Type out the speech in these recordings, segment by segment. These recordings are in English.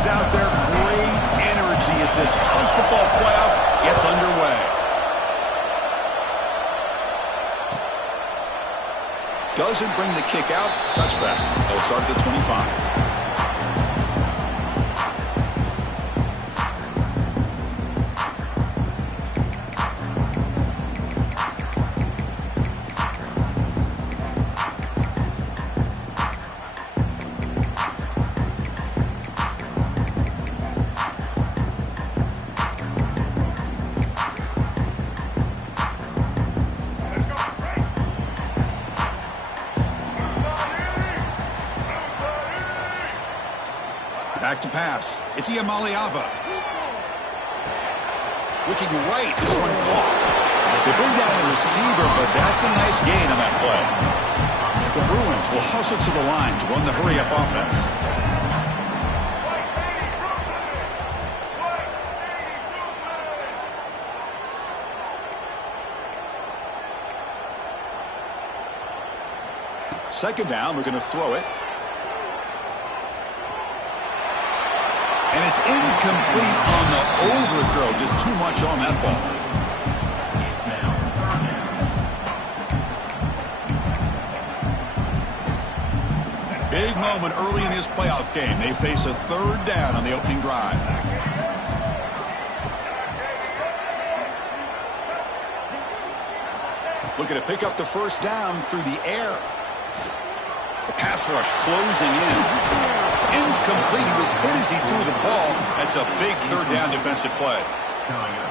is out there. Great energy as this college football playoff gets underway. Doesn't bring the kick out. Touchback. They'll start at the 25. Back to pass. It's Iamaleava. Looking right. This one caught. They bring down the receiver, but that's a nice gain on that play. The Bruins will hustle to the line to run the hurry-up offense. Second down, we're going to throw it. And it's incomplete on the overthrow. Just too much on that ball. Big moment early in this playoff game. They face a third down on the opening drive. Looking to pick up the first down through the air. The pass rush closing in. Incomplete. He was hit as he threw the ball. That's a big third down defensive play.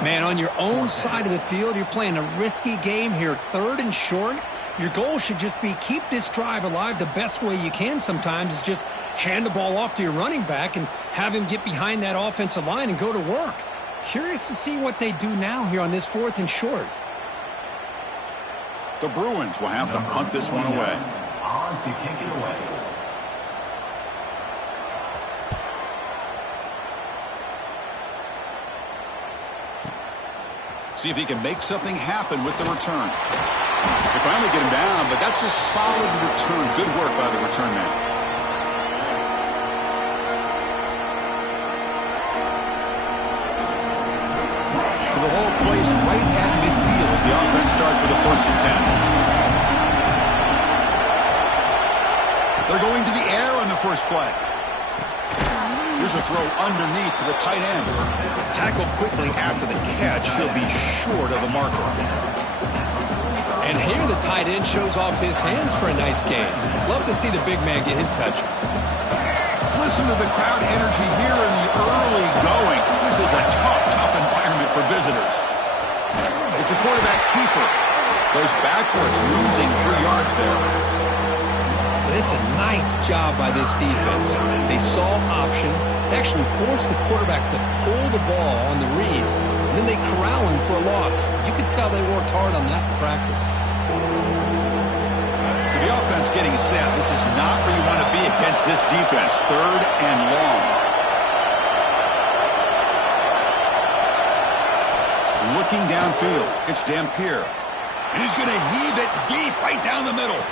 Man, on your own side of the field, you're playing a risky game here. Third and short. Your goal should just be keep this drive alive the best way you can sometimes is just hand the ball off to your running back and have him get behind that offensive line and go to work. Curious to see what they do now here on this fourth and short. The Bruins will have to punt this one away. On to kick it away. See if he can make something happen with the return. They finally get him down, but that's a solid return. Good work by the return man. To the hole placed right at midfield as the offense starts with a 1st and 10. They're going to the air on the first play. Here's a throw underneath to the tight end. Tackled quickly after the catch. He'll be short of the marker. And here the tight end shows off his hands for a nice gain. Love to see the big man get his touches. Listen to the crowd energy here in the early going. This is a tough environment for visitors. It's a quarterback keeper. Goes backwards, losing 3 yards there. It's a nice job by this defense. They saw option, actually forced the quarterback to pull the ball on the read, and then they corral him for a loss. You could tell they worked hard on that in practice. So the offense getting set. This is not where you want to be against this defense. 3rd and long. Looking downfield, it's Dampier. And he's going to heave it deep right down the middle.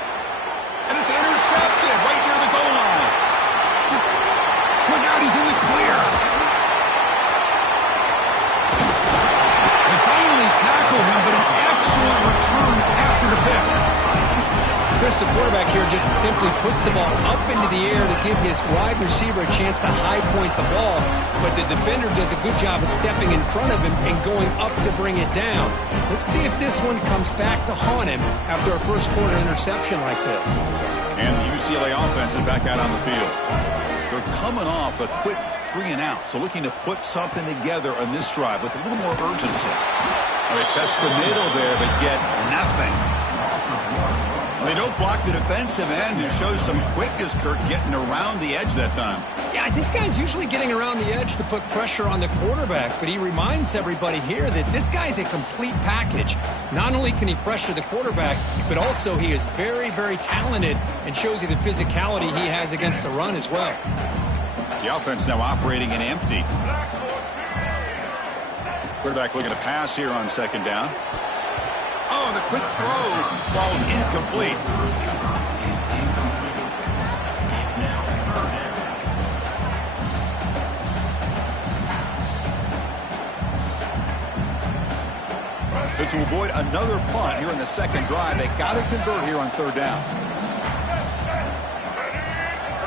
And it's intercepted right near the goal line. Look out, he's in the clear. They finally tackle him, but an excellent return after the pick. Chris, the quarterback here just simply puts the ball up into the air to give his wide receiver a chance to high point the ball, but the defender does a good job of stepping in front of him and going up to bring it down. Let's see if this one comes back to haunt him after a first quarter interception like this. And the UCLA offense is back out on the field. They're coming off a quick 3 and out, so looking to put something together on this drive with a little more urgency. They test the middle there, but get nothing. They don't block the defensive end. It shows some quickness, Kirk, getting around the edge that time. Yeah, this guy's usually getting around the edge to put pressure on the quarterback, but he reminds everybody here that this guy's a complete package. Not only can he pressure the quarterback, but also he is very, very talented and shows you the physicality he has against the run as well. The offense now operating in empty. Quarterback looking to pass here on 2nd down. Oh, the quick throw falls incomplete. to avoid another punt here in the second drive. They got to convert here on third down.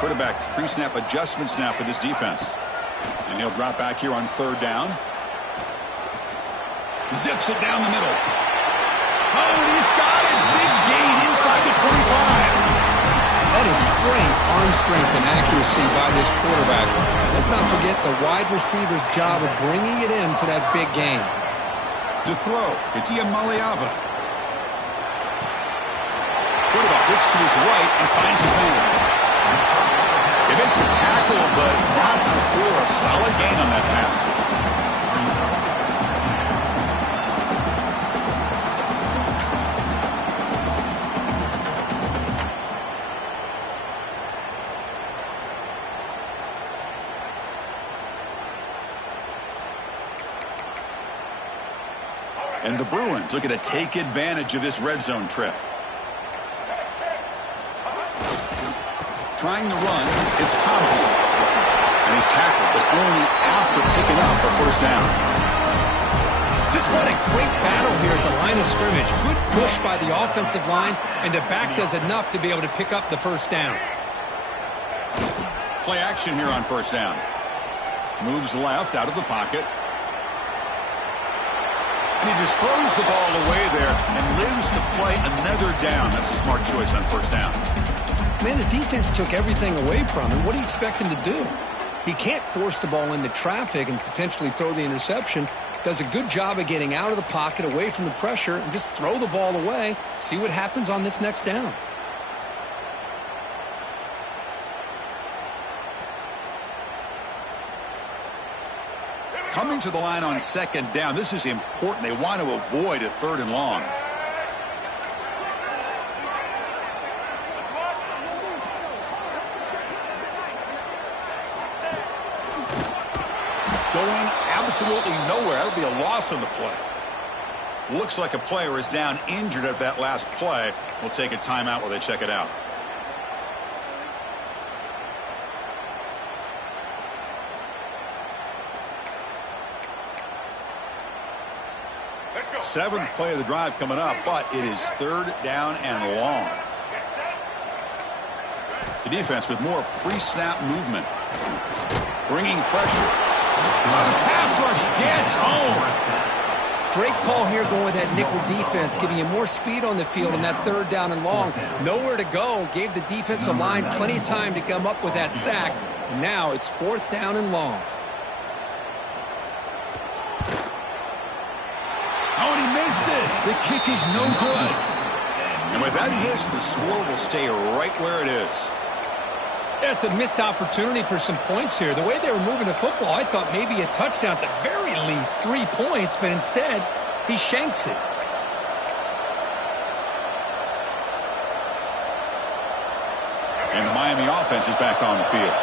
Quarterback pre-snap adjustments now for this defense. And he'll drop back here on third down. Zips it down the middle. Oh, and he's got it. Big gain inside the 25. That is great arm strength and accuracy by this quarterback. Let's not forget the wide receiver's job of bringing it in for that big gain. To throw, it's Ian Maliava. Quarterback looks to his right and finds his man. They make the tackle, but not before a solid gain on that pass. And the Bruins looking to take advantage of this red zone trip. Trying to run, it's Thomas. And he's tackled, but only after picking up a first down. Just what a great battle here at the line of scrimmage. Good push by the offensive line, and the back does enough to be able to pick up the first down. Play action here on first down. Moves left out of the pocket. And he just throws the ball away there and lives to play another down. That's a smart choice on first down. Man, the defense took everything away from him. What do you expect him to do? He can't force the ball into traffic and potentially throw the interception. Does a good job of getting out of the pocket, away from the pressure, and just throw the ball away. See what happens on this next down. Coming to the line on second down, this is important. They want to avoid a third and long. Going absolutely nowhere. That'll be a loss on the play. Looks like a player is down injured at that last play. We'll take a timeout while they check it out. Seventh play of the drive coming up, but it is third down and long. The defense with more pre-snap movement. Bringing pressure. The pass rush gets home. Great call here going with that nickel defense, giving you more speed on the field on that third down and long. Nowhere to go. Gave the defensive line plenty of time to come up with that sack. And now it's fourth down and long. Oh, and he missed it. The kick is no good. And with that miss, the score will stay right where it is. That's a missed opportunity for some points here. The way they were moving the football, I thought maybe a touchdown at the very least, 3 points, but instead, he shanks it. And the Miami offense is back on the field.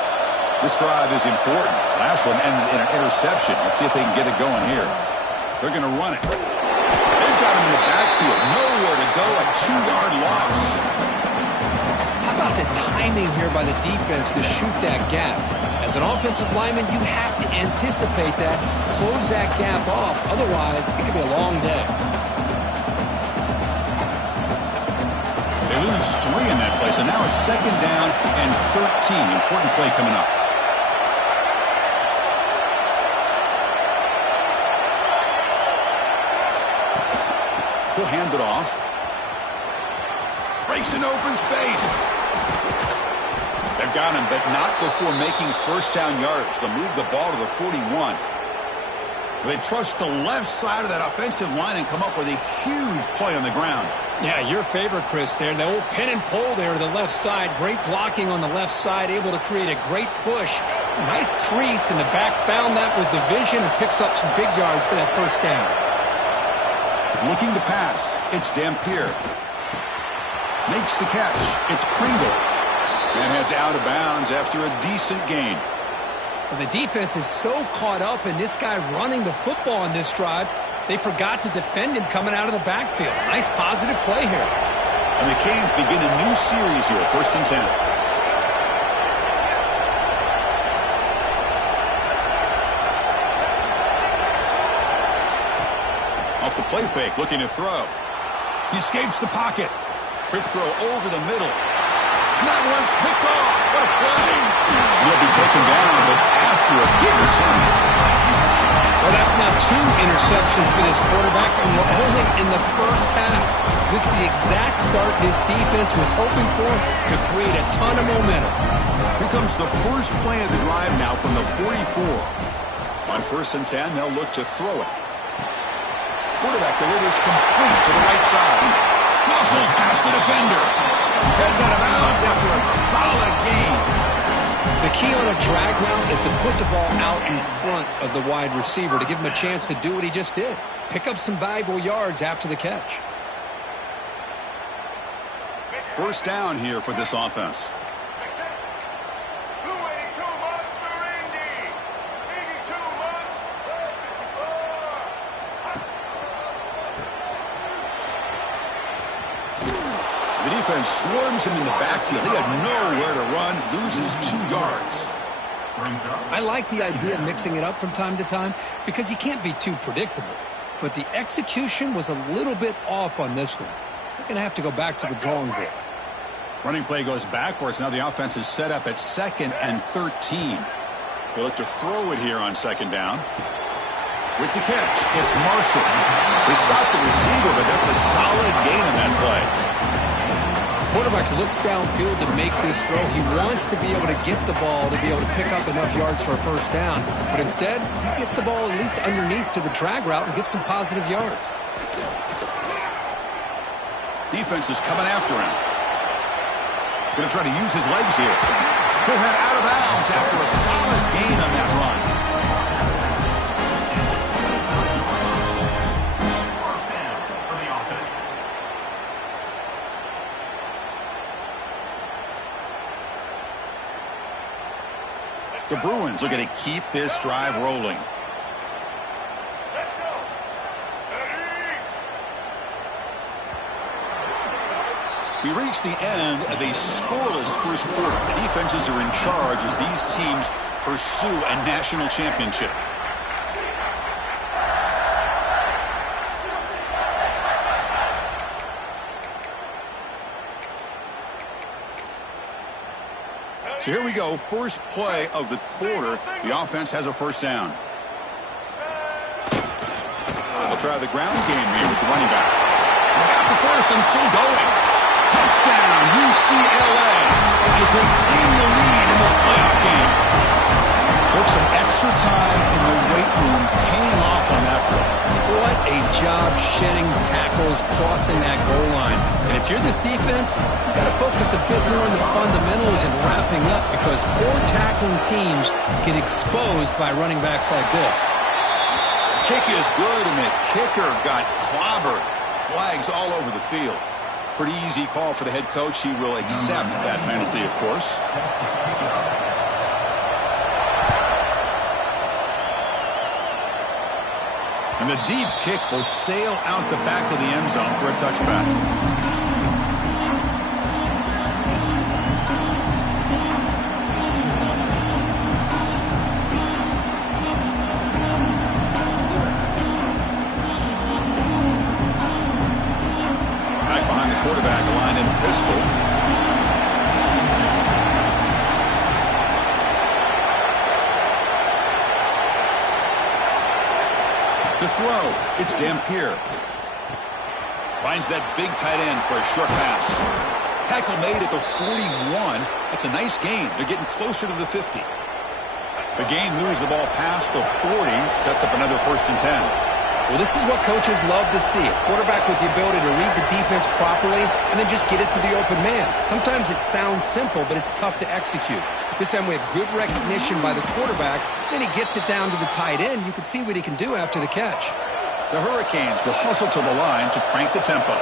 This drive is important. Last one ended in an interception. Let's see if they can get it going here. They're going to run it. They've got him in the backfield. Nowhere to go. A 2-yard loss. How about the timing here by the defense to shoot that gap? As an offensive lineman, you have to anticipate that, close that gap off. Otherwise, it could be a long day. They lose 3 in that play, so now it's second down and 13. Important play coming up. He'll hand it off. Breaks an open space. They've got him, but not before making first down yards. They'll move the ball to the 41. They trust the left side of that offensive line and come up with a huge play on the ground. Yeah, your favorite, Chris, there. The old pin and pull there to the left side. Great blocking on the left side, able to create a great push. Nice crease, and the back found that with the vision and picks up some big yards for that first down. Looking to pass. It's Dampier. Makes the catch. It's Pringle. And heads out of bounds after a decent gain. Well, the defense is so caught up in this guy running the football on this drive, they forgot to defend him coming out of the backfield. Nice positive play here. And the Canes begin a new series here, 1st and 10. Off the play fake, looking to throw. He escapes the pocket. Quick throw over the middle. And that one's picked off. What a play. He'll be taken down, but after a good return. Well, that's now 2 interceptions for this quarterback, and we're only in the first half. This is the exact start this defense was hoping for to create a ton of momentum. Here comes the first play of the drive now from the 44. On 1st and 10, they'll look to throw it. Quarterback delivers complete to the right side. Muscles past the defender. Heads out of bounds after a solid gain. The key on a drag route is to put the ball out in front of the wide receiver to give him a chance to do what he just did. Pick up some valuable yards after the catch. First down here for this offense. The defense swarms him in the backfield. He had nowhere to run, loses 2 yards. I like the idea of mixing it up from time to time because he can't be too predictable. But the execution was a little bit off on this one. We're going to have to go back to the drawing board. Running play goes backwards. Now the offense is set up at 2nd and 13. They look to throw it here on 2nd down. With the catch, it's Marshall. They stop the receiver, but that's a solid gain on that play. Quarterback looks downfield to make this throw. He wants to be able to get the ball to be able to pick up enough yards for a first down. But instead, he gets the ball at least underneath to the drag route and gets some positive yards. Defense is coming after him. Going to try to use his legs here. He'll head out of bounds after a solid gain on that run. The Bruins are going to keep this drive rolling. We reach the end of a scoreless first quarter. The defenses are in charge as these teams pursue a national championship. So here we go, first play of the quarter. The offense has a first down. They'll try the ground game here with the running back. He's got the first and still going. Touchdown, UCLA, as they claim the lead in this playoff game. Took some extra time in the weight room, paying off on that play. What a job shedding tackles, crossing that goal line. And if you're this defense, you've got to focus a bit more on the fundamentals and wrapping up because poor tackling teams get exposed by running backs like this. Kick is good, and the kicker got clobbered. Flags all over the field. Pretty easy call for the head coach. He will accept that penalty, of course. And the deep kick will sail out the back of the end zone for a touchback. Quarterback aligned in a pistol. To throw, it's Dampier. Finds that big tight end for a short pass. Tackle made at the 41. That's a nice gain. They're getting closer to the 50. The gain moves the ball past the 40, sets up another 1st and 10. Well, this is what coaches love to see. A quarterback with the ability to read the defense properly and then just get it to the open man. Sometimes it sounds simple, but it's tough to execute. This time we have good recognition by the quarterback. Then he gets it down to the tight end. You can see what he can do after the catch. The Hurricanes will hustle to the line to crank the tempo.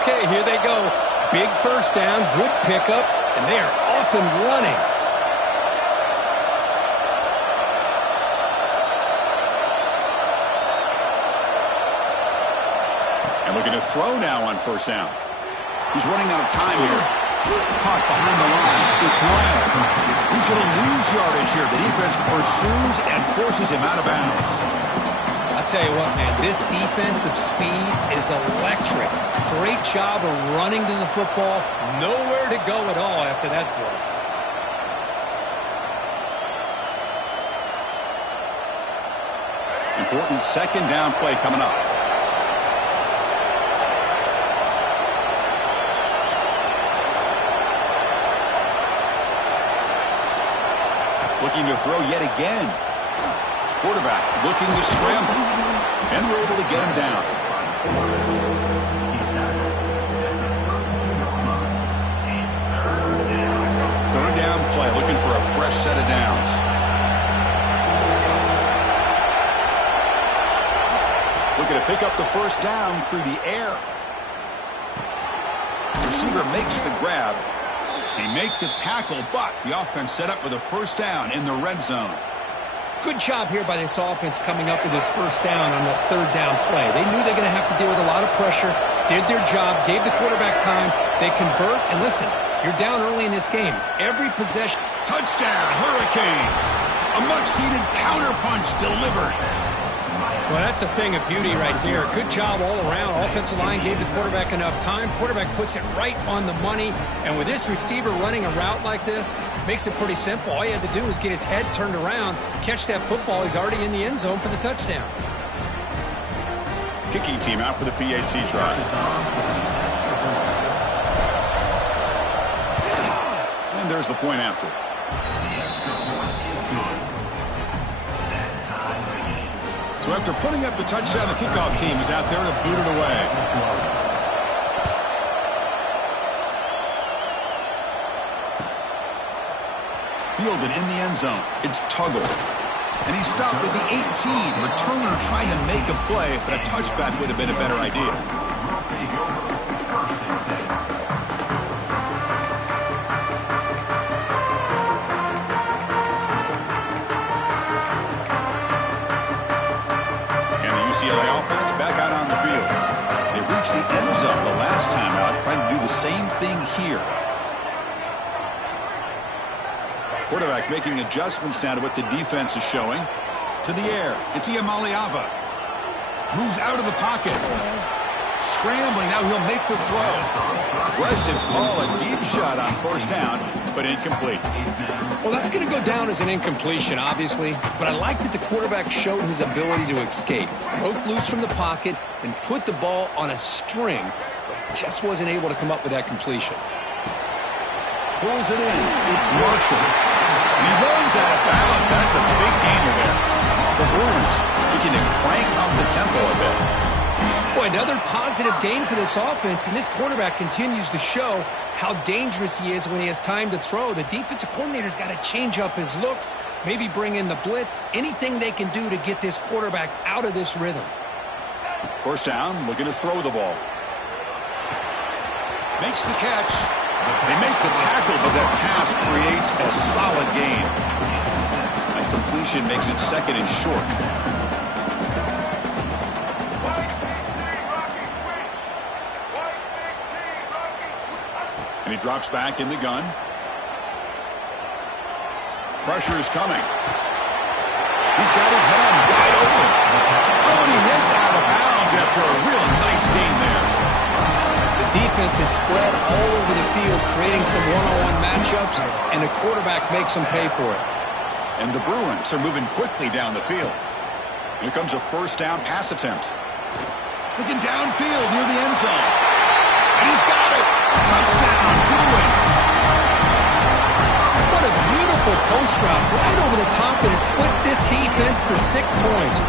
Okay, here they go. Big first down, good pickup, and they are off and running. Looking to throw now on 1st down. He's running out of time here. Caught behind the line. It's Lyle. He's going to lose yardage here. The defense pursues and forces him out of bounds. I I'll tell you what, man, this defensive speed is electric. Great job of running to the football. Nowhere to go at all after that throw. Important second down play coming up. Looking to throw yet again. Quarterback looking to scramble. And we're able to get him down. Third down play, looking for a fresh set of downs. Looking to pick up the first down through the air. Receiver makes the grab. They make the tackle, but the offense set up with a first down in the red zone. Good job here by this offense coming up with this first down on that third down play. They knew they're going to have to deal with a lot of pressure, did their job, gave the quarterback time. They convert, and listen, you're down early in this game. Every possession. Touchdown, Hurricanes. A much-needed counterpunch delivered. Well, that's a thing of beauty right there. Good job all around. Offensive line gave the quarterback enough time. Quarterback puts it right on the money. And with this receiver running a route like this, makes it pretty simple. All you had to do is get his head turned around, catch that football. He's already in the end zone for the touchdown. Kicking team out for the PAT try. And there's the point after. So after putting up the touchdown, the kickoff team is out there to boot it away. Fielded in the end zone. It's Tuggle. And he stopped at the 18. Returner trying to make a play, but a touchback would have been a better idea. UCLA offense back out on the field. They reached the end zone the last time out, trying to do the same thing here. Quarterback making adjustments now to what the defense is showing. To the air, it's Iamaleava. Moves out of the pocket. Scrambling, now he'll make the throw. Aggressive call, a deep shot on first down, but incomplete. Well, that's going to go down as an incompletion, obviously, but I like that the quarterback showed his ability to escape. Broke loose from the pocket and put the ball on a string, but he just wasn't able to come up with that completion. Pulls it in. It's Marshall. And he runs out of bounds. That's a big gainer there. The Bruins looking to crank up the tempo a bit. Boy, another positive game for this offense, and this quarterback continues to show how dangerous he is when he has time to throw. The defensive coordinator's got to change up his looks, maybe bring in the blitz, anything they can do to get this quarterback out of this rhythm. First down, looking to throw the ball. Makes the catch. They make the tackle, but that pass creates a solid gain. That completion makes it second and short. And he drops back in the gun. Pressure is coming. He's got his man wide open. Oh, and he hits out of bounds after a real nice game there. The defense is spread all over the field, creating some one-on-one matchups, and the quarterback makes them pay for it. And the Bruins are moving quickly down the field. Here comes a first down pass attempt. Looking downfield near the end zone. And he's got it. Touchdown, Bruins. What a beautiful post route right over the top, and it splits this defense for 6 points.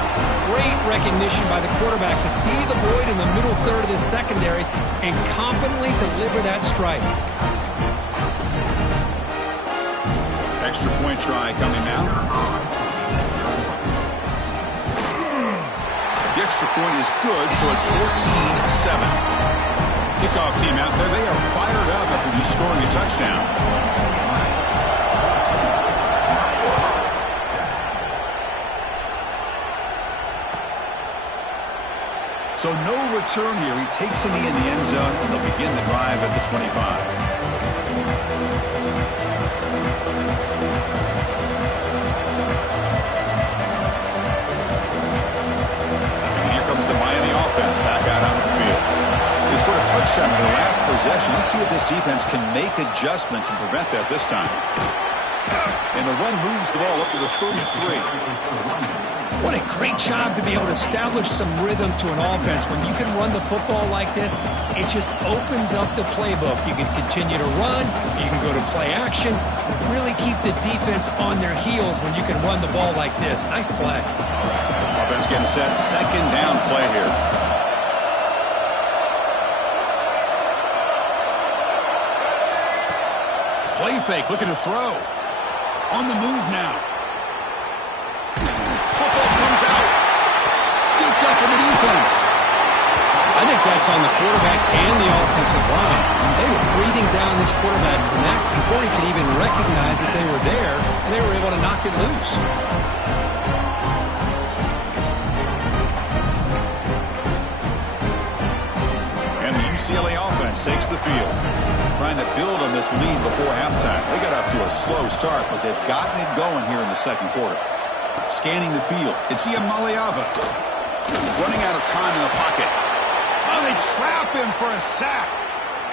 Great recognition by the quarterback to see the void in the middle third of the secondary and confidently deliver that strike. Extra point try coming now. The extra point is good, so it's 14-7. Kickoff team out there, they are fired up after just scoring a touchdown. So no return here. He takes a knee in the end zone, and they'll begin the drive at the 25. see if this defense can make adjustments and prevent that this time. And the run moves the ball up to the 33. What a great job to be able to establish some rhythm to an offense. When you can run the football like this, it just opens up the playbook. You can continue to run, you can go to play action, and really keep the defense on their heels when you can run the ball like this. Nice play. Offense getting set. Second down play here. Play fake, looking to throw. On the move now. Football comes out. Scooped up in the defense. I think that's on the quarterback and the offensive line. They were breathing down this quarterback's neck before he could even recognize that they were there, and they were able to knock it loose. And the UCLA offense takes the field, trying to build on this lead before halftime. They got off to a slow start, but they've gotten it going here in the second quarter. Scanning the field, it's Iamaleava. Running out of time in the pocket. Oh, they trap him for a sack.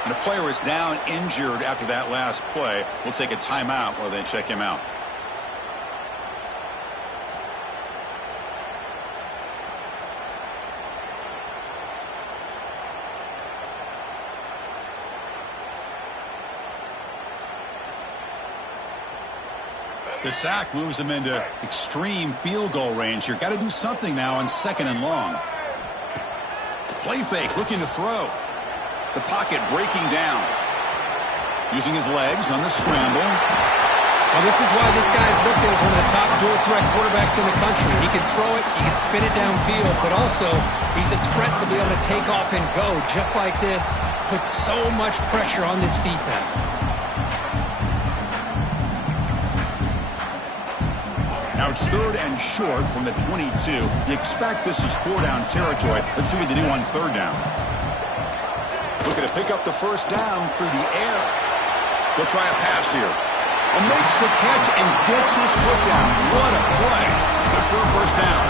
And the player is down injured after that last play. We'll take a timeout while they check him out. The sack moves him into extreme field goal range here. Got to do something now on 2nd and long. Play fake, looking to throw. The pocket breaking down. Using his legs on the scramble. Well, this is why this guy is looked at as one of the top dual threat quarterbacks in the country. He can throw it, he can spin it downfield, but also he's a threat to be able to take off and go just like this. Puts so much pressure on this defense. Now it's 3rd and short from the 22. You expect this is 4-down territory. Let's see what they do on 3rd down. Looking to pick up the first down through the air. He'll try a pass here. And makes the catch and gets his foot down. What a play. Good for a first down.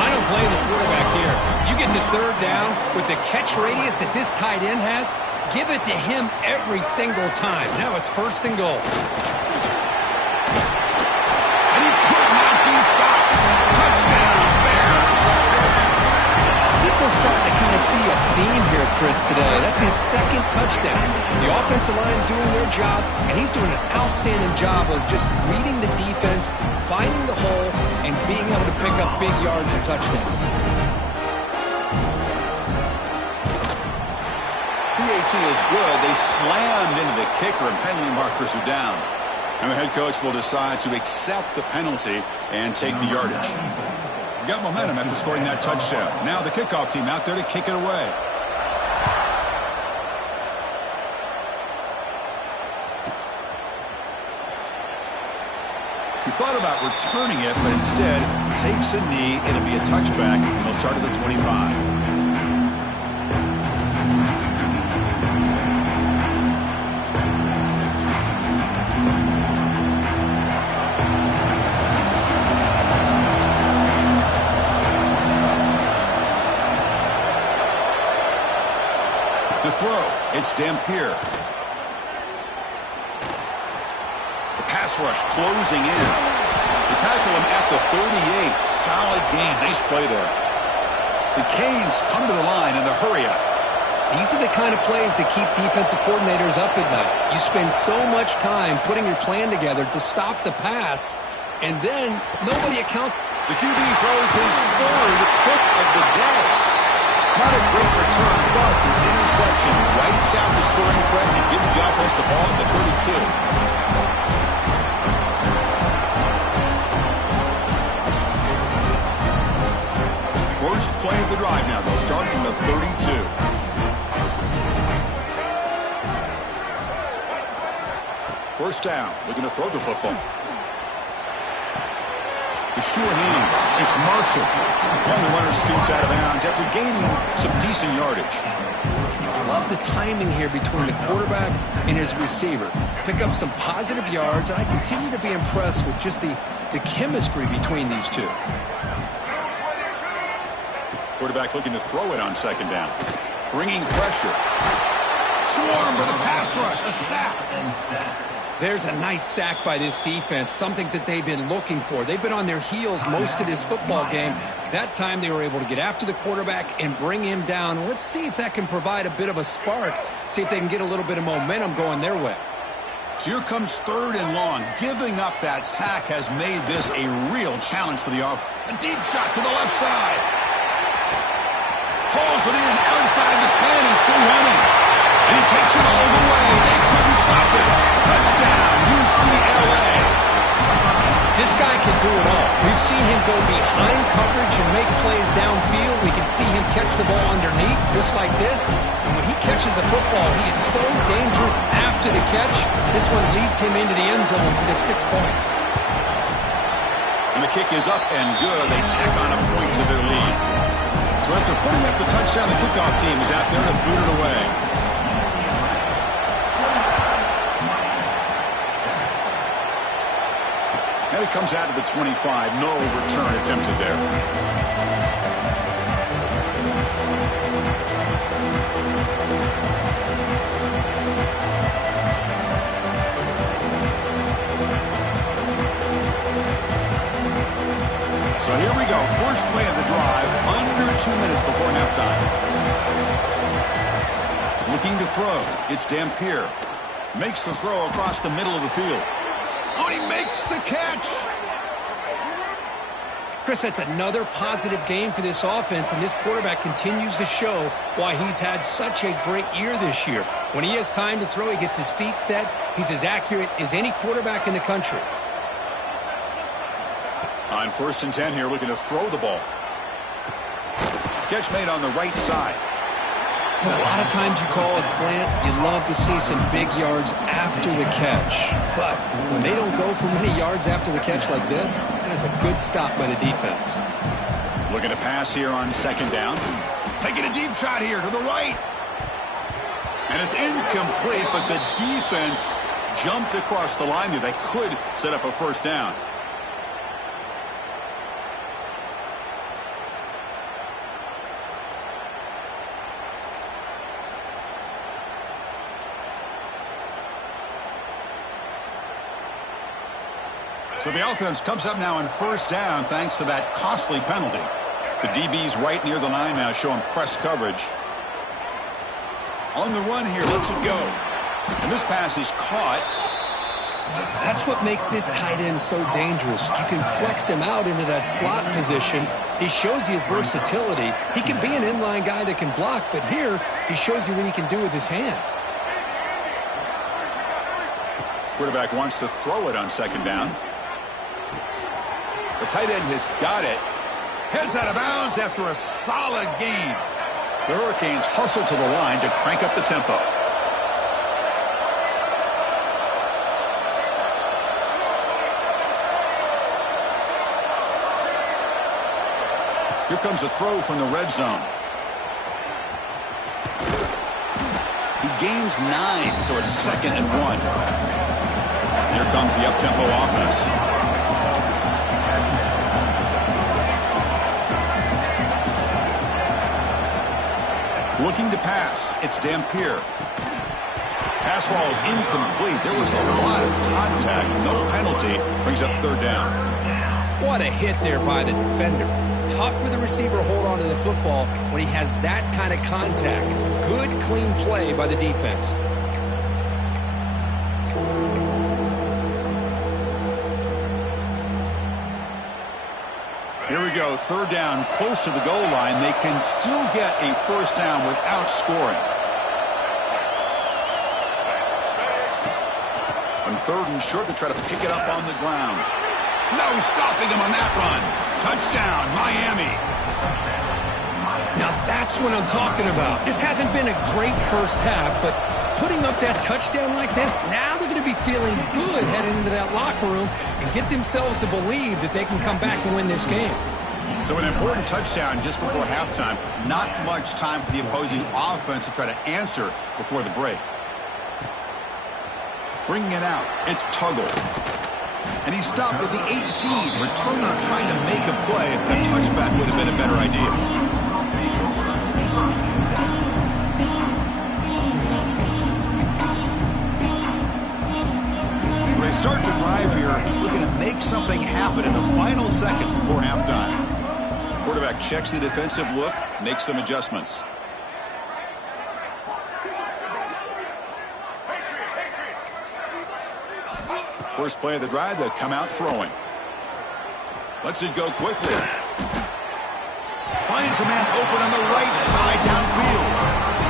I don't blame the quarterback here. You get to 3rd down with the catch radius that this tight end has, give it to him every single time. Now it's 1st and goal. Touchdown, Bears. I think we're starting to kind of see a theme here, Chris, today. That's his 2nd touchdown. The offensive line doing their job, and he's doing an outstanding job of just reading the defense, finding the hole, and being able to pick up big yards and touchdowns. PAT is good. They slammed into the kicker, and penalty markers are down. And the head coach will decide to accept the penalty and take the yardage. Got momentum after scoring that touchdown. Now the kickoff team out there to kick it away. He thought about returning it, but instead takes a knee. It'll be a touchback. He'll start at the 25. To throw, it's Dampier. The pass rush closing in. They tackle him at the 38. Solid game. Nice play there. The Canes come to the line in the hurry up. These are the kind of plays that keep defensive coordinators up at night. You spend so much time putting your plan together to stop the pass, and then nobody accounts. The QB throws his 3rd pick of the day. Not a great return, but the interception wipes out the scoring threat and gives the offense the ball at the 32. First play of the drive now. They'll start from the 32. First down. Looking to throw the football. The sure hands. It's Marshall. And the runner scoots out of bounds after gaining some decent yardage. I love the timing here between the quarterback and his receiver. Pick up some positive yards, and I continue to be impressed with just the chemistry between these two. Quarterback looking to throw it on 2nd down. Bringing pressure. swarmed with a pass rush, a sack. There's a nice sack by this defense, something that they've been looking for. They've been on their heels most of this football game. That time they were able to get after the quarterback and bring him down. Let's see if that can provide a bit of a spark, see if they can get a little bit of momentum going their way. So here comes 3rd and long. Giving up that sack has made this a real challenge for the offense. A deep shot to the left side. Pulls it in outside the 10. He's still running. And he takes it all the way. They couldn't stop it. Touchdown, UCLA. This guy can do it all. We've seen him go behind coverage and make plays downfield. We can see him catch the ball underneath just like this. And when he catches a football, he is so dangerous after the catch. This one leads him into the end zone for the 6 points. And the kick is up and good. They tack on a point to their lead. So after putting up the touchdown, the kickoff team is out there to boot it away. Now he comes out of the 25. No return attempted there. So here we go. First play of the drive. Under 2 minutes before halftime. Looking to throw. It's Dampier. Makes the throw across the middle of the field. Oh, he makes the catch. Chris, that's another positive game for this offense, and this quarterback continues to show why he's had such a great year this year. When he has time to throw, he gets his feet set. He's as accurate as any quarterback in the country. On 1st and 10 here, looking to throw the ball. Catch made on the right side. Well, a lot of times you call a slant, you love to see some big yards after the catch. But when they don't go for many yards after the catch like this, that is a good stop by the defense. Looking to pass here on 2nd down. Taking a deep shot here to the right. And it's incomplete, but the defense jumped across the line here. They could set up a 1st down. So the offense comes up now on 1st down thanks to that costly penalty. The DB's right near the line now showing press coverage. On the run here, lets it go. And this pass is caught. That's what makes this tight end so dangerous. You can flex him out into that slot position. He shows you his versatility. He can be an inline guy that can block, but here he shows you what he can do with his hands. Quarterback wants to throw it on 2nd down. The tight end has got it. Heads out of bounds after a solid gain. The Hurricanes hustle to the line to crank up the tempo. Here comes a throw from the red zone. He gains 9, so it's 2nd and 1. Here comes the up-tempo offense. Looking to pass. It's Dampier. Pass ball is incomplete. There was a lot of contact. No penalty. Brings up 3rd down. What a hit there by the defender. Tough for the receiver to hold on to the football when he has that kind of contact. Good, clean play by the defense. Here we go, 3rd down, close to the goal line. They can still get a 1st down without scoring. On 3rd and short, they try to pick it up on the ground. No stopping him on that run. Touchdown, Miami. Now that's what I'm talking about. This hasn't been a great 1st half, but putting up that touchdown like this, now they're going to be feeling good heading into that locker room and get themselves to believe that they can come back and win this game. So an important touchdown just before halftime. Not much time for the opposing offense to try to answer before the break. Bringing it out, it's Tuggle. And he stopped at the 18. Returner trying to make a play. A touchback would have been a better idea. start the drive here, looking to make something happen in the final seconds before halftime. Quarterback checks the defensive look, makes some adjustments. First play of the drive, they'll come out throwing. Lets it go quickly. Finds a man open on the right side downfield.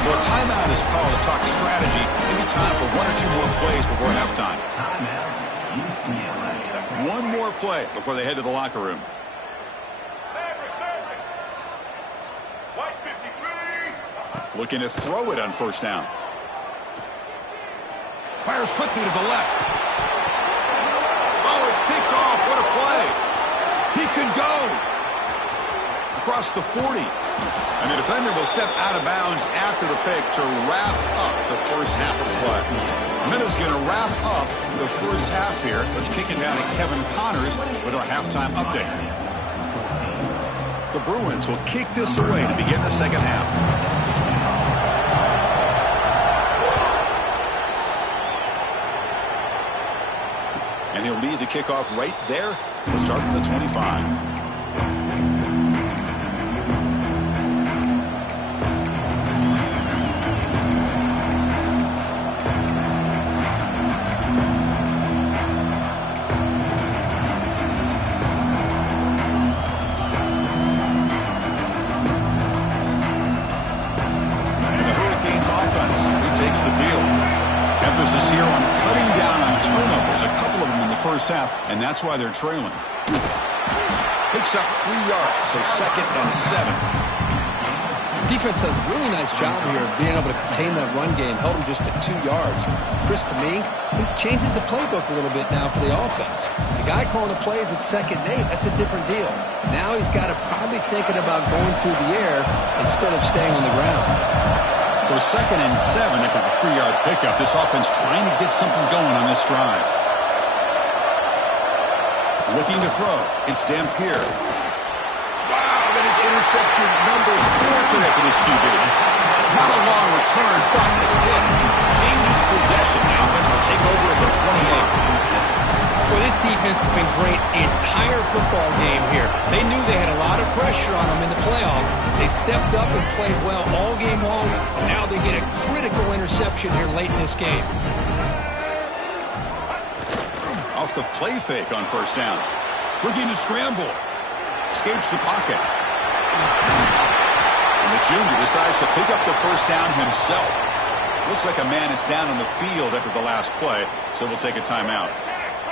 So a timeout is called to talk strategy. Maybe time for one or two more plays before halftime. One more play before they head to the locker room. Looking to throw it on first down. Fires quickly to the left. Oh, it's picked off. What a play. He could go. Across the 40. And the defender will step out of bounds after the pick to wrap up the first half of play. Minnows going to wrap up the first half here. Let's kick it down to Kevin Connors with our halftime update. The Bruins will kick this away to begin the second half. And he'll lead the kickoff right there. We'll start with the 25. Half, and that's why they're trailing. Picks up 3 yards, so 2nd and 7. Defense does a really nice job here of being able to contain that run game, held him just at 2 yards. Chris, to me, this changes the playbook a little bit now for the offense. The guy calling the plays at 2nd and 8, that's a different deal. Now he's got to probably thinking about going through the air instead of staying on the ground. So 2nd and 7 after the 3-yard pickup. This offense trying to get something going on this drive. Looking to throw. It's Dampier. Wow, that is interception number 4 today for this QB. Not a long return, but the hit changes possession. The offense will take over at the 28. Well, this defense has been great the entire football game here. They knew they had a lot of pressure on them in the playoff. They stepped up and played well all game long, and now they get a critical interception here late in this game. Off the play fake on first down. Looking to scramble. Escapes the pocket. And the junior decides to pick up the first down himself. Looks like a man is down on the field after the last play, so we'll take a timeout.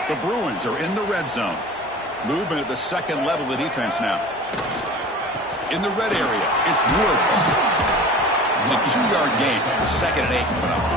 The Bruins are in the red zone. Movement at the second level of the defense now. In the red area, it's Woods. It's a 2-yard gain. 2nd and 8 coming up.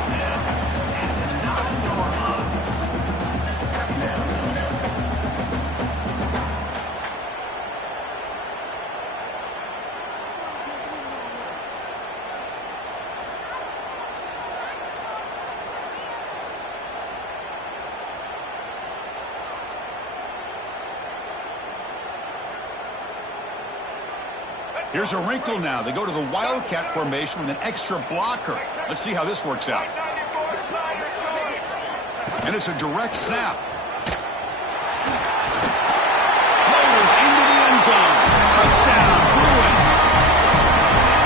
Here's a wrinkle now. They go to the Wildcat formation with an extra blocker. Let's see how this works out. And it's a direct snap. Rolls into the end zone. Touchdown, Bruins.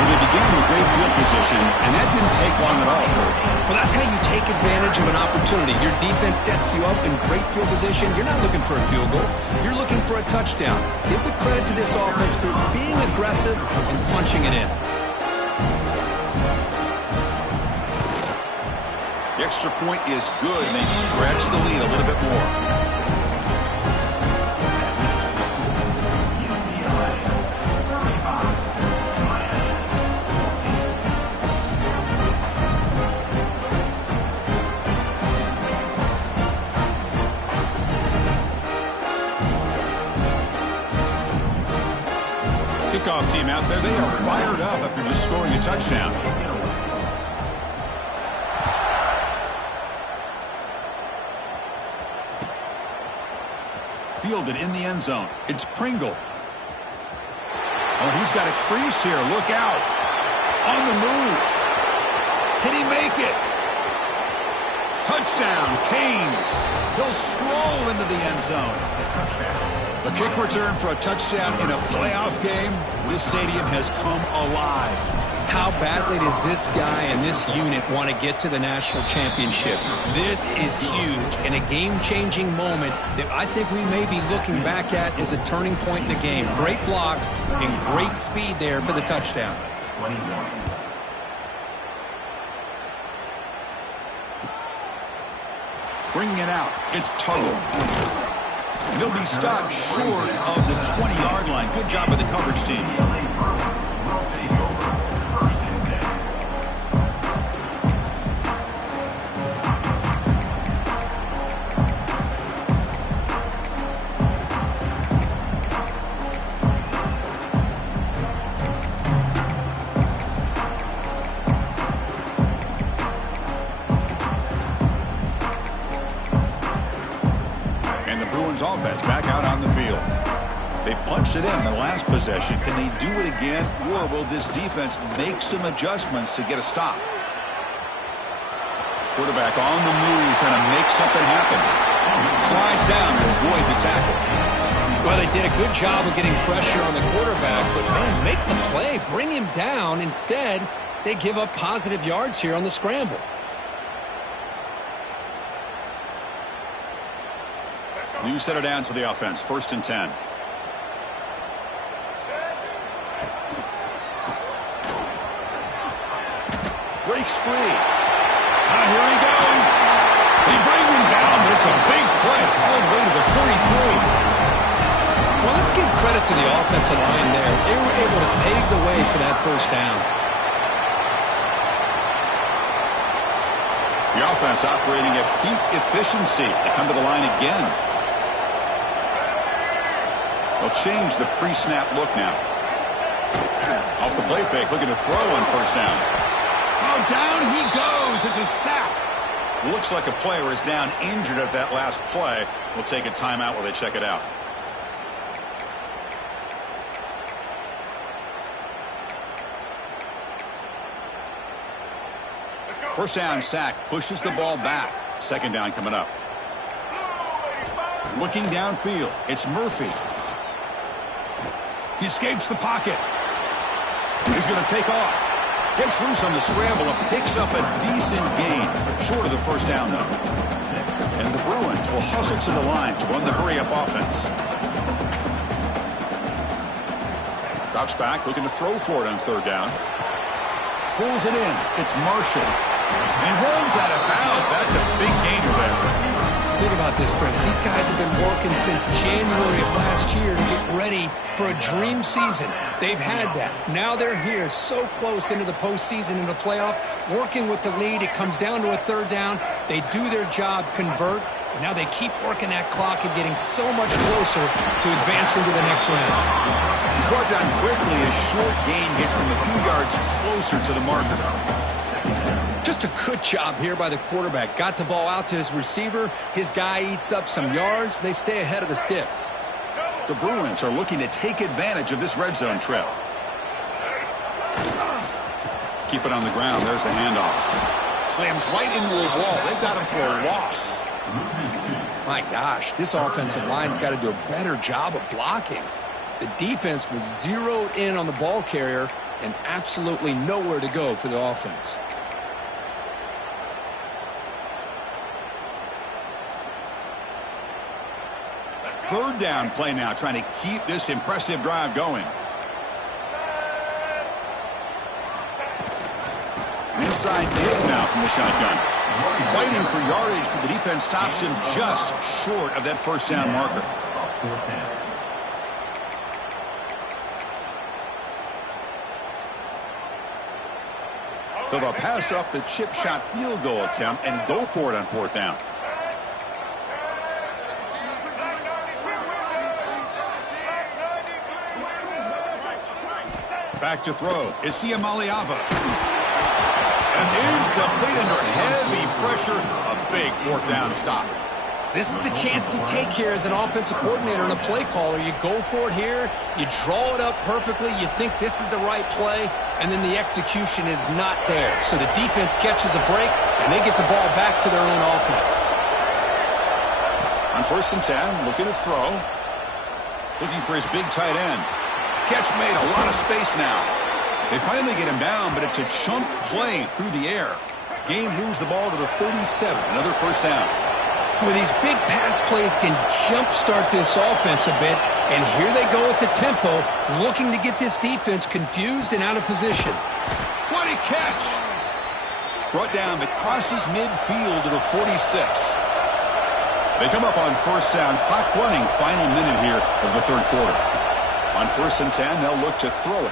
Well, they began with great field position, and that didn't take long at all. Well, that's how you take advantage of an opportunity. Your defense sets you up in great field position. You're not looking for a field goal. You're looking for a touchdown. Give the credit to this offense for being aggressive and punching it in. The extra point is good, and they stretch the lead a little bit more. Kickoff team out there, they are fired up after just scoring a touchdown. Fielded in the end zone. It's Pringle. Oh, he's got a crease here. Look out. On the move. Can he make it? Touchdown, Canes. He'll stroll into the end zone. A kick return for a touchdown in a playoff game. This stadium has come alive. How badly does this guy and this unit want to get to the national championship? This is huge and a game-changing moment that I think we may be looking back at as a turning point in the game. Great blocks and great speed there for the touchdown. 21. Bringing it out, it's Tuttle. He'll be stopped short of the 20-yard line. Good job by the coverage team. Offense back out on the field. They punched it in the last possession. Can they do it again, or will this defense make some adjustments to get a stop? Quarterback on the move, trying to make something happen. Slides down to avoid the tackle. Well, they did a good job of getting pressure on the quarterback, but man, make the play, bring him down. Instead, they give up positive yards here on the scramble. New set of downs for the offense. 1st and 10. Breaks free. Here he goes. They bring him down, but it's a big play all the way to the 43. Well, let's give credit to the offensive line there. They were able to pave the way for that 1st down. The offense operating at peak efficiency. They come to the line again. They'll change the pre-snap look now. Off the play fake, looking to throw on 1st down. Oh, down he goes. It's a sack. Looks like a player is down injured at that last play. We'll take a timeout while they check it out. First down sack pushes the ball back. 2nd down coming up. Looking downfield, it's Murphy. He escapes the pocket. He's going to take off. Gets loose on the scramble and picks up a decent gain. Short of the 1st down, though. And the Bruins will hustle to the line to run the hurry-up offense. Drops back, looking to throw for it on 3rd down. Pulls it in. It's Marshall. And rolls out of bounds. That's a big gainer there. Think about this, Chris. These guys have been working since January of last year to get ready for a dream season. They've had that. Now they're here so close into the postseason and the playoff, working with the lead. It comes down to a 3rd down. They do their job, convert. And now they keep working that clock and getting so much closer to advancing to the next round. He's brought down quickly. A short gain gets them a few yards closer to the marker. Just a good job here by the quarterback. Got the ball out to his receiver. His guy eats up some yards. They stay ahead of the sticks. The Bruins are looking to take advantage of this red zone trail. Keep it on the ground. There's the handoff. Slams right into a wall. They've got him for a loss. My gosh, this offensive line's got to do a better job of blocking. The defense was zeroed in on the ball carrier and absolutely nowhere to go for the offense. Third down play now, trying to keep this impressive drive going. Inside give now from the shotgun. Fighting for yardage, but the defense stops him just short of that 1st down marker. So they'll pass up the chip shot field goal attempt and go for it on 4th down. Back to throw. It's Iamaleava. And it's incomplete under heavy pressure. A big 4th down stop. This is the chance you take here as an offensive coordinator and a play caller. You go for it here, you draw it up perfectly, you think this is the right play, and then the execution is not there. So the defense catches a break, and they get the ball back to their own offense. On 1st and 10, looking to throw. Looking for his big tight end. Catch made, a lot of space now. They finally get him down, but it's a chunk play through the air. Gain moves the ball to the 37, another 1st down. Well, these big pass plays can jumpstart this offense a bit, and here they go at the tempo, looking to get this defense confused and out of position. What a catch! Brought down, it crosses midfield to the 46. They come up on 1st down, clock running, final minute here of the 3rd quarter. On 1st and 10, they'll look to throw it.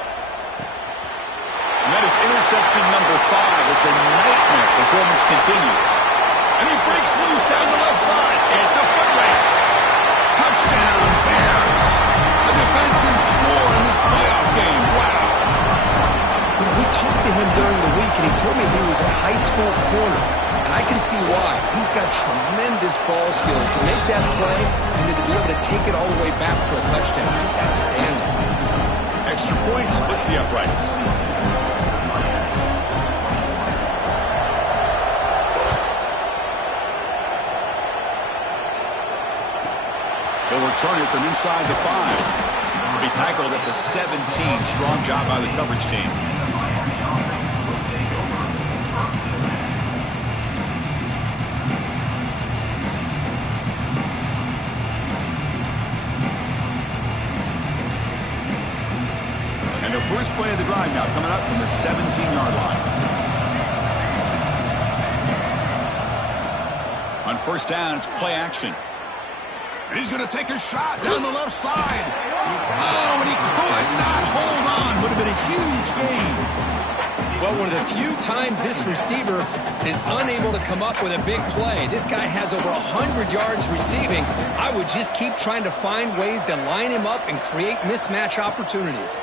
And that is interception number 5 as the nightmare performance continues. And he breaks loose down the left side. It's a foot race. Touchdown, Bears. A defensive score in this playoff game. Wow. You know, we talked to him during the week, and he told me he was a high school corner. And I can see why. He's got tremendous ball skills to make that play and then to be able to take it all the way back for a touchdown. Just outstanding. Extra point splits the uprights. They'll return it from inside the 5. He'll be tackled at the 17. Strong job by the coverage team. And the first play of the drive now coming up from the 17-yard line. On 1st down, it's play action. And he's going to take a shot down the left side. Oh, and he could not hold on. Would have been a huge gain. Well, one of the few times this receiver is unable to come up with a big play. This guy has over 100 yards receiving. I would just keep trying to find ways to line him up and create mismatch opportunities.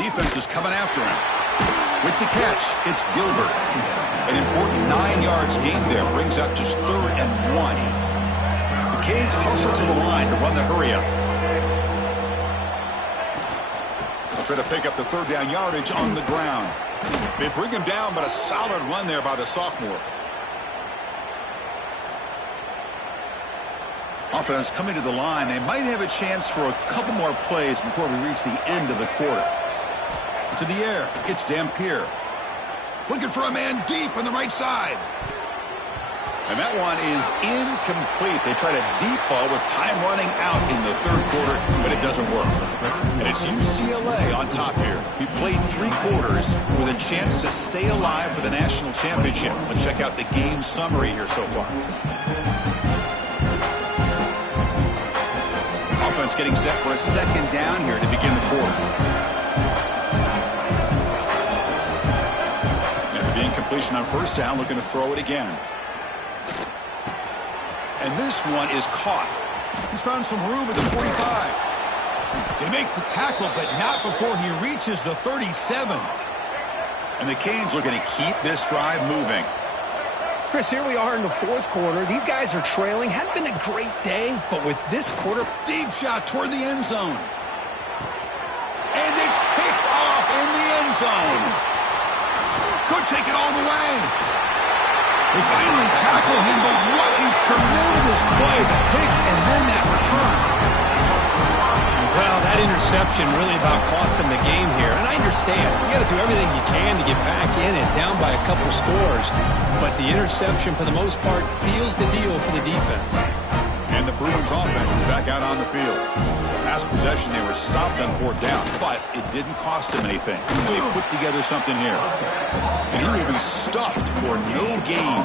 Defense is coming after him. With the catch, it's Gilbert. An important 9 yards gain there brings up just 3rd and 1. Canes hustle to the line to run the hurry up. They'll try to pick up the 3rd down yardage on the ground. They bring him down, but a solid run there by the sophomore. Offense coming to the line. They might have a chance for a couple more plays before we reach the end of the quarter. To the air, it's Dampier. Looking for a man deep on the right side. And that one is incomplete. They try to deep ball with time running out in the 3rd quarter, but it doesn't work. And it's UCLA on top here. We played 3 quarters with a chance to stay alive for the national championship. Let's check out the game summary here so far. Offense getting set for a 2nd down here to begin the quarter. And the incompletion on 1st down, looking to throw it again. And this one is caught. He's found some room at the 45. They make the tackle, but not before he reaches the 37. And the Canes looking to keep this drive moving. Chris, here we are in the 4th quarter. These guys are trailing. Hadn't been a great day, but with this quarter... Deep shot toward the end zone. And it's picked off in the end zone. Could take it all the way. They finally tackle him, but what a tremendous play. The pick and then that return. Well, that interception really about cost him the game here. And I understand. You got to do everything you can to get back in and down by a couple scores. But the interception, for the most part, seals the deal for the defense. And the Bruins offense is back out on the field. Last possession, they were stopped on 4th down, but it didn't cost him anything. They put together something here. And he will be stuffed for no gain.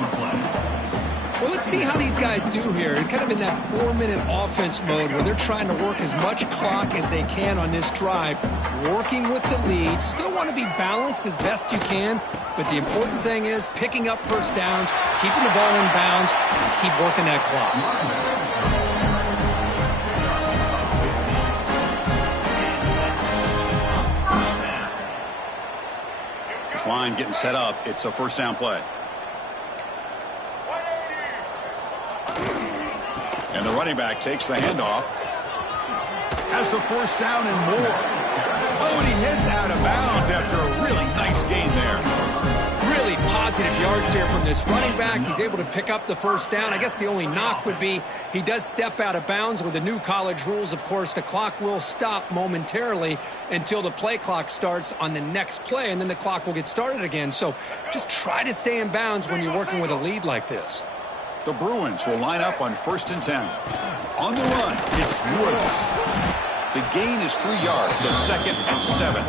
Well, let's see how these guys do here. Kind of in that 4-minute offense mode where they're trying to work as much clock as they can on this drive, working with the lead. Still want to be balanced as best you can, but the important thing is picking up 1st downs, keeping the ball in bounds, and keep working that clock. Line getting set up. It's a 1st down play. running back takes the handoff. Has the first down and more. Oh, and he heads out of bounds after a really nice gain there. Really positive yards here from this running back. He's able to pick up the first down. I guess the only knock would be he does step out of bounds. With the new college rules, of course, the clock will stop momentarily until the play clock starts on the next play, and then the clock will get started again. So just try to stay in bounds when you're working with a lead like this. The Bruins will line up on 1st and 10. On the run, it's Woods. The gain is 3 yards, so 2nd and 7.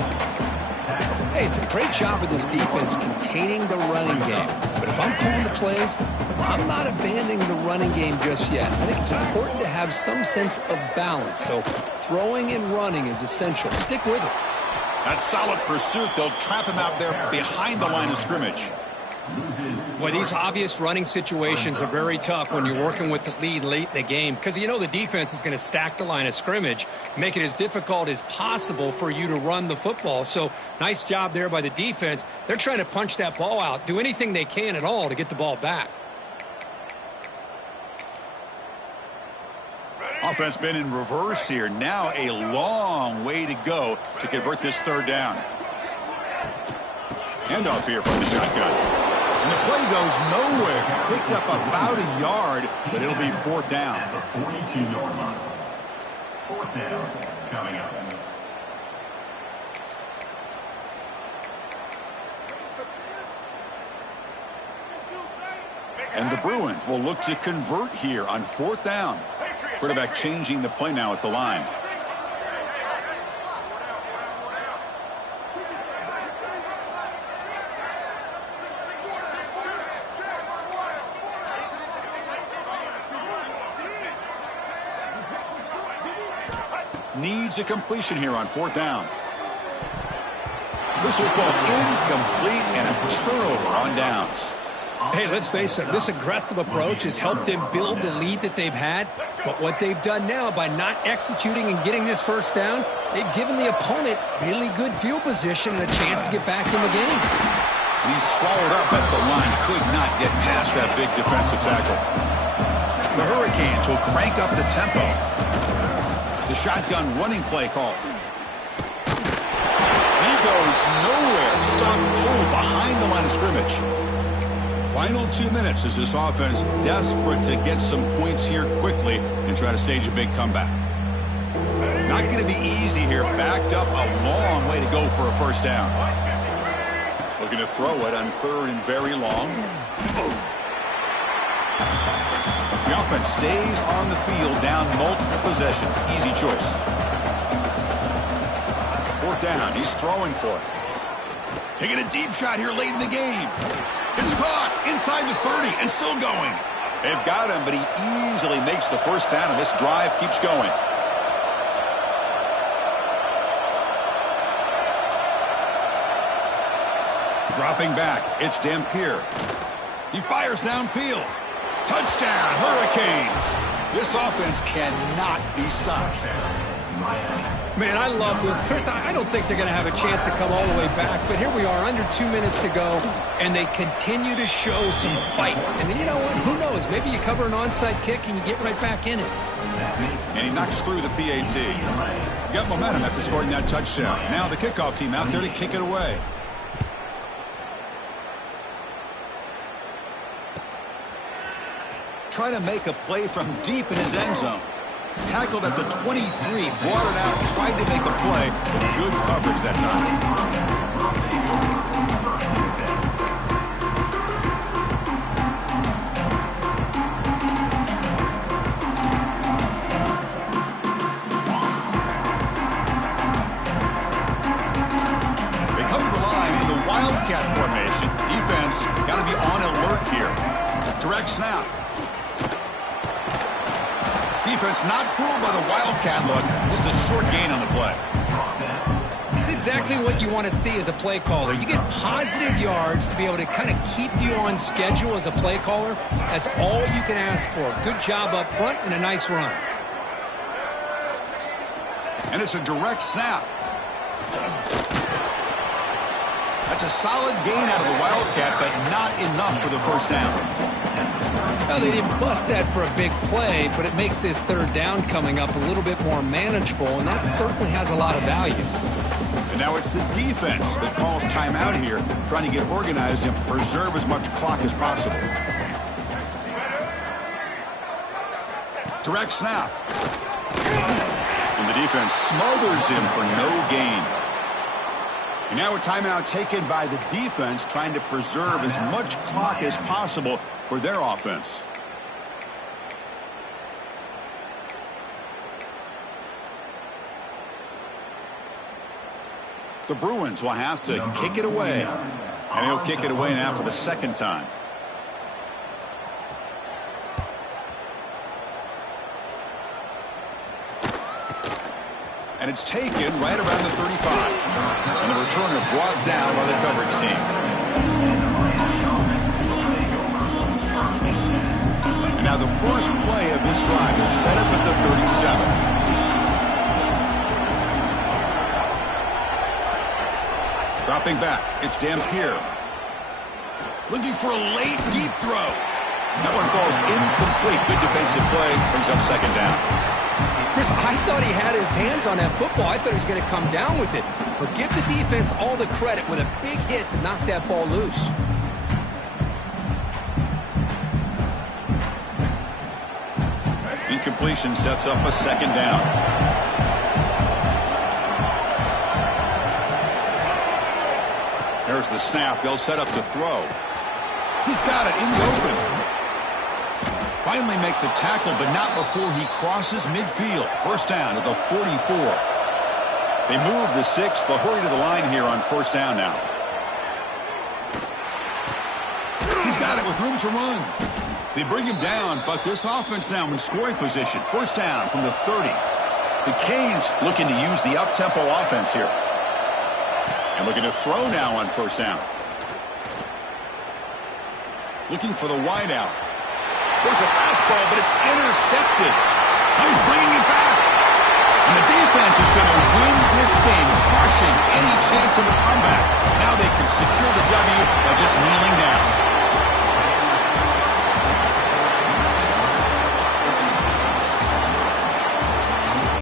Hey, it's a great job of this defense containing the running game. But if I'm calling the plays, I'm not abandoning the running game just yet. I think it's important to have some sense of balance. So throwing and running is essential. Stick with it. That solid pursuit. They'll trap him out there behind the line of scrimmage. Boy, these obvious running situations are very tough when you're working with the lead late in the game, because you know the defense is going to stack the line of scrimmage, make it as difficult as possible for you to run the football. So nice job there by the defense. They're trying to punch that ball out, do anything they can at all to get the ball back. Offense been in reverse here. Now a long way to go to convert this 3rd down. Handoff here from the shotgun. And the play goes nowhere. Picked up about a yard, but it'll be 4th down. At the 42-yard line. 4th down coming up. And the Bruins will look to convert here on 4th down. Quarterback changing the play now at the line. Needs a completion here on 4th down. This will fall incomplete and a turnover on downs. Hey, let's face it, this aggressive approach has helped them build the lead that they've had. But what they've done now by not executing and getting this first down, they've given the opponent really good field position and a chance to get back in the game. He's swallowed up at the line, could not get past that big defensive tackle. The Hurricanes will crank up the tempo. The shotgun running play call. He goes nowhere. Stopped cold behind the line of scrimmage. Final 2 minutes as this offense desperate to get some points here quickly and try to stage a big comeback. Not going to be easy here. Backed up a long way to go for a first down. Looking to throw it on 3rd and very long. The offense stays on the field down multiple possessions. Easy choice. 4th down. He's throwing for it. Taking a deep shot here late in the game. It's caught inside the 30 and still going. They've got him, but he easily makes the first down, and this drive keeps going. Dropping back, it's Dampier. He fires downfield. Touchdown, Hurricanes. This offense cannot be stopped. Man, I love this. Chris, I don't think they're going to have a chance to come all the way back, but here we are, under 2 minutes to go, and they continue to show some fight. And you know what? Who knows? Maybe you cover an onside kick and you get right back in it. And he knocks through the PAT. Got momentum after scoring that touchdown. Now the kickoff team out there to kick it away. Try to make a play from deep in his end zone. Tackled at the 23, brought it out, tried to make a play, but good coverage that time. They come to the line in the Wildcat formation. Defense got to be on alert here. Direct snap. Defense not fooled by the Wildcat look. Just a short gain on the play. It's exactly what you want to see as a play caller. You get positive yards to be able to kind of keep you on schedule as a play caller. That's all you can ask for. Good job up front and a nice run. And it's a direct snap. That's a solid gain out of the Wildcat, but not enough for the first down. Well, they didn't bust that for a big play, but it makes this third down coming up a little bit more manageable, and that certainly has a lot of value. And now it's the defense that calls timeout here, trying to get organized and preserve as much clock as possible. Direct snap. And the defense smothers him for no gain. And now a timeout taken by the defense, trying to preserve as much clock as possible for their offense. The Bruins will have to kick it away. And he'll kick it away now for the second time. And it's taken right around the 35. And the returner brought down by the coverage team. And now the first play of this drive is set up at the 37. Dropping back, it's Dampier. Looking for a late, deep throw. That one falls incomplete. Good defensive play, brings up second down. Chris, I thought he had his hands on that football. I thought he was going to come down with it. But give the defense all the credit with a big hit to knock that ball loose. Incompletion sets up a second down. There's the snap. They'll set up the throw. He's got it in the open. Finally make the tackle, but not before he crosses midfield. First down at the 44. They move the 6. They'll hurry to the line here on first down now. He's got it with room to run. They bring him down, but this offense now in scoring position. First down from the 30. The Canes looking to use the up-tempo offense here. And looking to throw now on first down. Looking for the wideout. There's a fastball, but it's intercepted. He's bringing it back. And the defense is going to win this game, crushing any chance of a comeback. Now they can secure the W by just kneeling down.